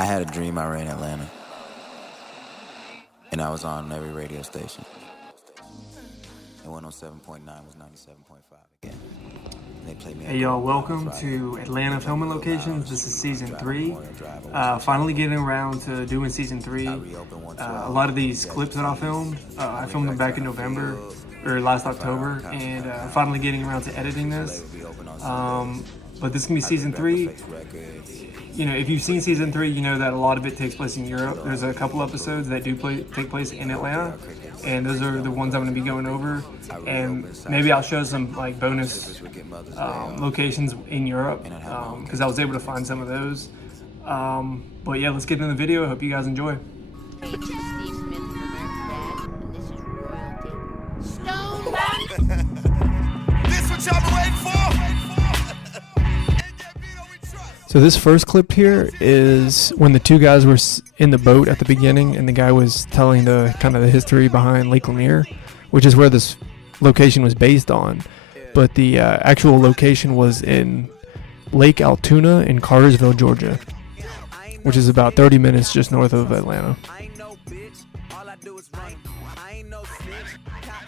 I had a dream I ran Atlanta, and I was on every radio station. And 107.9 was 97.5 again. They played me. Hey y'all, welcome to Atlanta Filming Locations. This is season 3. Finally getting around to doing season 3. A lot of these clips that I filmed them back in November or last October, and finally getting around to editing this. But this is gonna be season 3. You know, if you've seen season 3, you know that a lot of it takes place in Europe. There's a couple episodes that do take place in Atlanta, and those are the ones I'm going to be going over. And maybe I'll show some like bonus locations in Europe because I was able to find some of those. But yeah, let's get into the video. I hope you guys enjoy. So this first clip here is when the two guys were in the boat at the beginning, and the guy was telling the kind of the history behind Lake Lanier, which is where this location was based on. But the actual location was in Lake Altoona in Cartersville, Georgia, which is about 30 minutes just north of Atlanta.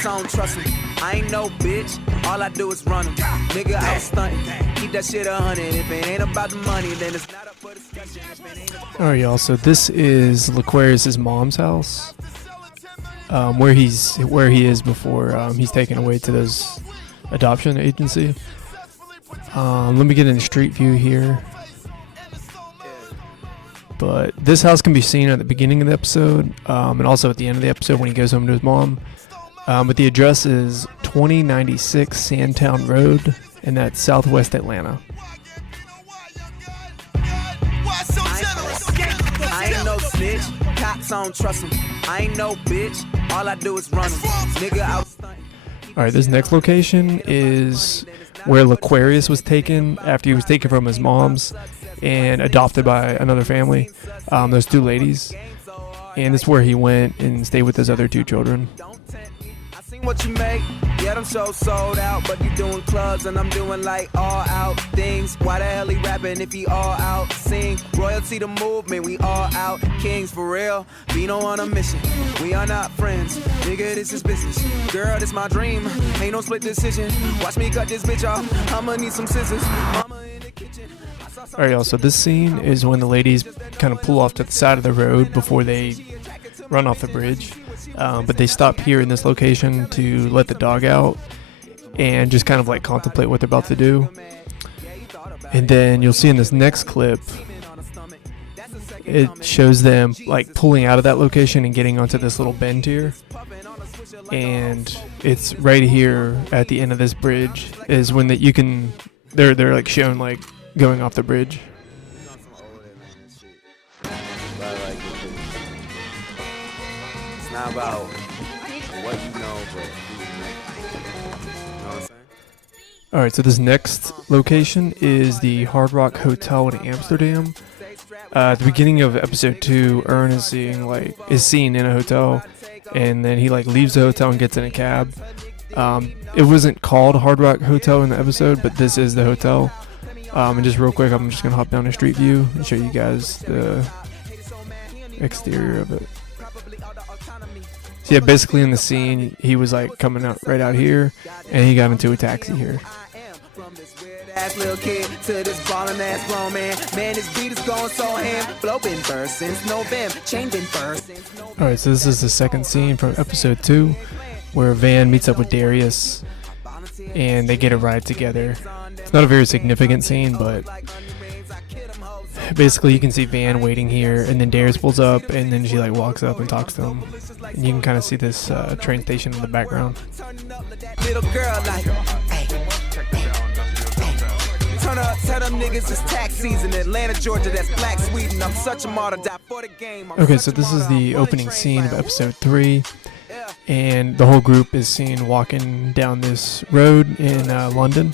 Don't trust me, I ain't no bitch, all I do is run them. Nigga, I was stunting, keep that shit 100. If it ain't about the money, then it's not up for discussion. Alright y'all, so this is L'Aquarius's mom's house, where he is before he's taken away to this adoption agency. Let me get in the street view here. But this house can be seen at the beginning of the episode, and also at the end of the episode when he goes home to his mom. But the address is 2096 Sandtown Road, and that's southwest Atlanta. I ain't no snitch, cops don't trust him. I ain't no bitch, all I do is run him. Nigga, I was stunting. Alright, this next location is where L'Aquarius was taken after he was taken from his mom's and adopted by another family, those two ladies. And this is where he went and stayed with his other two children. What you make, yeah, them shows sold out, but you doing clubs and I'm doing like all out things. Why the hell he rapping if he all out? Sing royalty, the movement, we all out. Kings for real, Bino on a mission. We are not friends, nigga, this is business. Girl, this my dream, ain't no split decision. Watch me cut this bitch off, I'ma need some scissors. Mama in the kitchen. Alright y'all, so this scene is when the ladies kind of pull off to the side of the road before they run off the bridge. But they stop here in this location to let the dog out and just kind of like contemplate what they're about to do. And then you'll see in this next clip, it shows them like pulling out of that location and getting onto this little bend here. And it's right here at the end of this bridge is when that you can, they're like shown like going off the bridge. Not about what you know, but you know what I'm saying? Alright, so this next location is the Hard Rock Hotel in Amsterdam. At the beginning of episode 2, Ern is seen in a hotel, and then he like leaves the hotel and gets in a cab. It wasn't called Hard Rock Hotel in the episode, but this is the hotel. And just real quick, I'm just gonna hop down to street view and show you guys the exterior of it. So yeah, basically in the scene, he was like coming out right out here, and he got into a taxi here. Alright, so this is the second scene from episode 2, where Van meets up with Darius, and they get a ride together. It's not a very significant scene, but basically you can see Van waiting here, and then Darius pulls up, and then she like walks up and talks to him, and you can kind of see this train station in the background. Little girl like, hey, turn up, tell them niggas it's tax season, Atlanta, Georgia, that's black Sweden. I'm such a martyr, die for the game. Okay, so this is the opening scene of episode 3, and the whole group is seen walking down this road in London.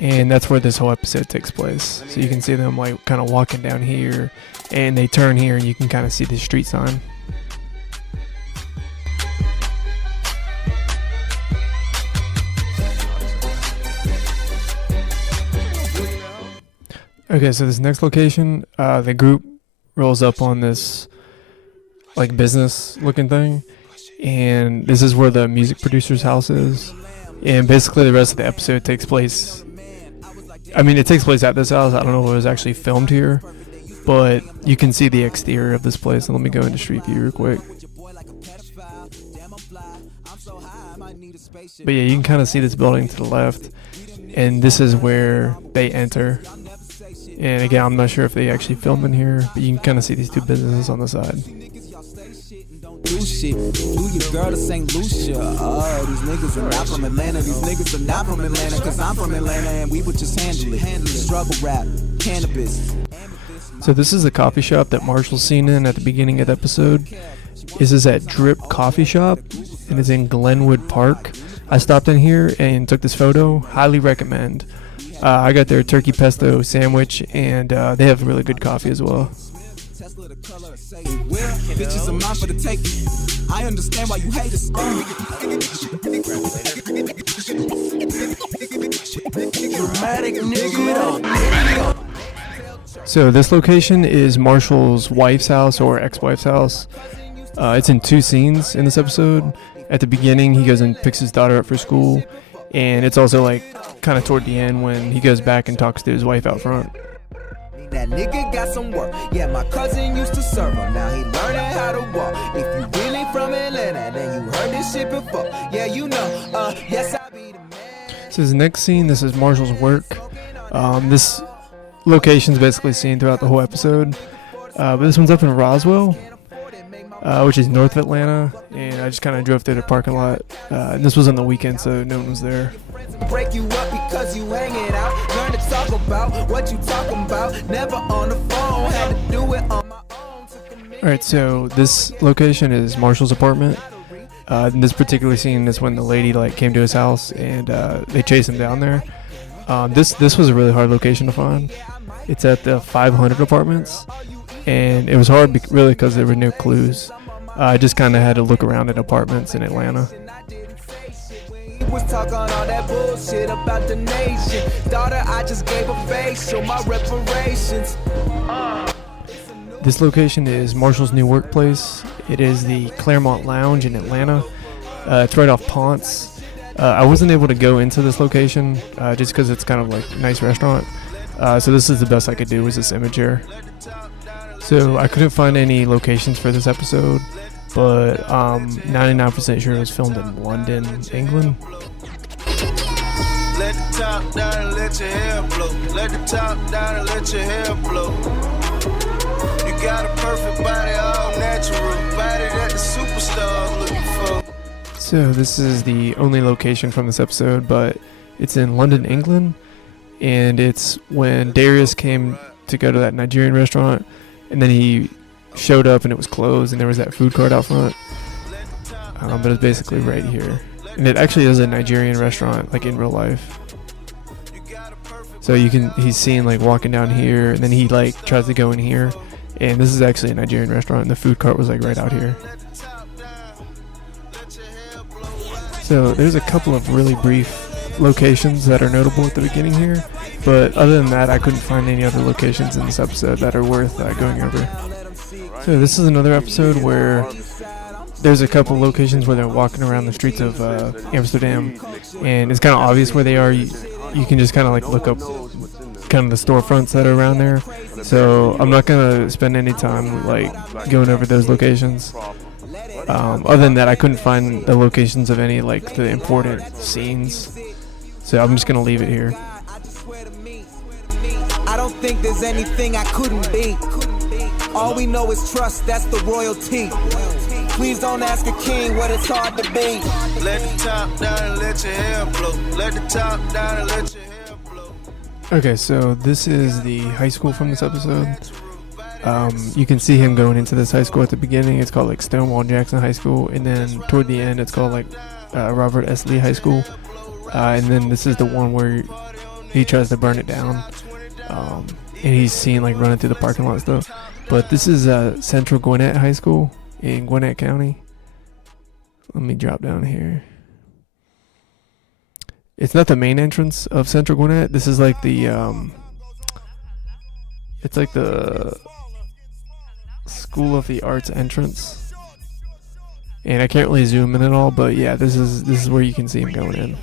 And that's where this whole episode takes place. So you can see them like kind of walking down here, and they turn here, and you can kind of see the street sign. Okay, so this next location, the group rolls up on this like business looking thing, and this is where the music producer's house is. And basically the rest of the episode takes place, I mean, it takes place at this house. I don't know if it was actually filmed here, but you can see the exterior of this place. And let me go into Street View real quick. But yeah, you can kind of see this building to the left, and this is where they enter. And again, I'm not sure if they actually film in here, but you can kind of see these two businesses on the side. Do shit. Do your girl to St. Lucia. Oh, these niggas are not from Atlanta. These niggas are not from Atlanta, cause I'm from Atlanta and we would just handle it. Struggle rap, cannabis. So this is the coffee shop that Marshall's seen in at the beginning of the episode. This is at Drip Coffee Shop, and it's in Glenwood Park. I stopped in here and took this photo. Highly recommend. I got their turkey pesto sandwich, and they have really good coffee as well. Bitches are mine for the taking. I understand why you hate us. So this location is Marshall's wife's house or ex-wife's house. It's in two scenes in this episode. At the beginning, he goes and picks his daughter up for school, and it's also like kind of toward the end when he goes back and talks to his wife out front. That nigga got some work. Yeah, my cousin used to serve him. Now he learning how to walk. If you really from Atlanta, then you heard this shit before. Yeah, you know. Yes, I be the man. So this next scene, this is Marshall's work. This location's basically seen throughout the whole episode. But this one's up in Roswell, which is north of Atlanta, and I just kind of drove through the parking lot. And this was on the weekend, so no one was there. Break you up because you hanging out. Learn to talk about what you talking about. Never on the phone, had to do it on my own. Alright, so this location is Marshall's apartment. In this particular scene is when the lady like came to his house and they chased him down there. This was a really hard location to find. It's at the 500 apartments, and it was hard really because there were no clues. I just kind of had to look around at apartments in Atlanta. Was talking all that bullshit about the nation. Daughter, I just gave a face, show my reparations. This location is Marshall's new workplace. It is the Claremont Lounge in Atlanta. It's right off Ponce. I wasn't able to go into this location just because it's kind of like a nice restaurant. So this is the best I could do was this image here. So I couldn't find any locations for this episode, but 99% sure it was filmed in London, England. Let the top down and let your hair blow. Let the top down and let your hair blow. You got a perfect body, all natural. Body that the superstars looking for. So this is the only location from this episode, but it's in London, England. And it's when Darius came to go to that Nigerian restaurant, and then he showed up and it was closed, and there was that food cart out front. But it's basically right here. And it actually is a Nigerian restaurant, like in real life. So he's seen like walking down here, and then he like tries to go in here, and this is actually a Nigerian restaurant, and the food cart was like right out here. So there's a couple of really brief locations that are notable at the beginning here, but other than that, I couldn't find any other locations in this episode that are worth going over. So this is another episode where there's a couple locations where they're walking around the streets of Amsterdam, and it's kind of obvious where they are. You can just kind of like look up kind of the storefronts that are around there. So I'm not gonna spend any time like going over those locations. Other than that, I couldn't find the locations of any like the important scenes, so I'm just gonna leave it here. I don't think there's anything I couldn't be. All we know is trust, that's the royalty. Please don't ask a king what it's hard to be. Let the top down and let your hair blow. Let the top down and let your hair blow. Okay, so this is the high school from this episode. You can see him going into this high school at the beginning. It's called like Stonewall Jackson High School, and then toward the end it's called like Robert S. Lee High School. And then this is the one where he tries to burn it down, and he's seen like running through the parking lot and stuff. But this is Central Gwinnett High School in Gwinnett County. Let me drop down here. It's not the main entrance of Central Gwinnett. This is like the It's like the School of the Arts entrance, and I can't really zoom in at all, but yeah, this is where you can see him going in.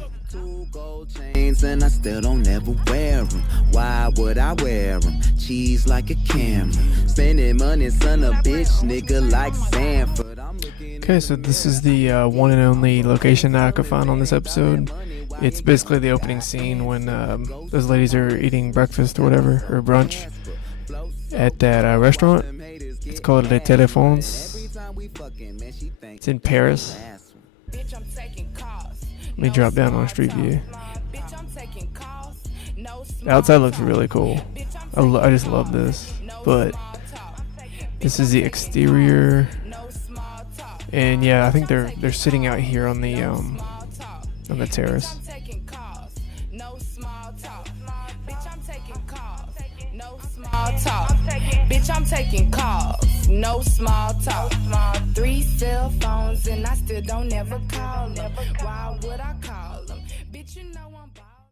Chains and I still don't ever wear them. Why would I wear them? Cheese like a camera. Spending money, son of a bitch, nigga like Sanford. Okay, so this is the one and only location that I could find on this episode. It's basically the opening scene when those ladies are eating breakfast or whatever, or brunch, at that restaurant. It's called Les Téléphones. It's in Paris. Let me drop down on Street View. The outside looks really cool. I just love this. But this is the exterior. And yeah, I think they're sitting out here on the terrace. Bitch, I'm taking calls, no small talk. 3 cell phones and I still don't ever call them. Why would I call them? Bitch, you know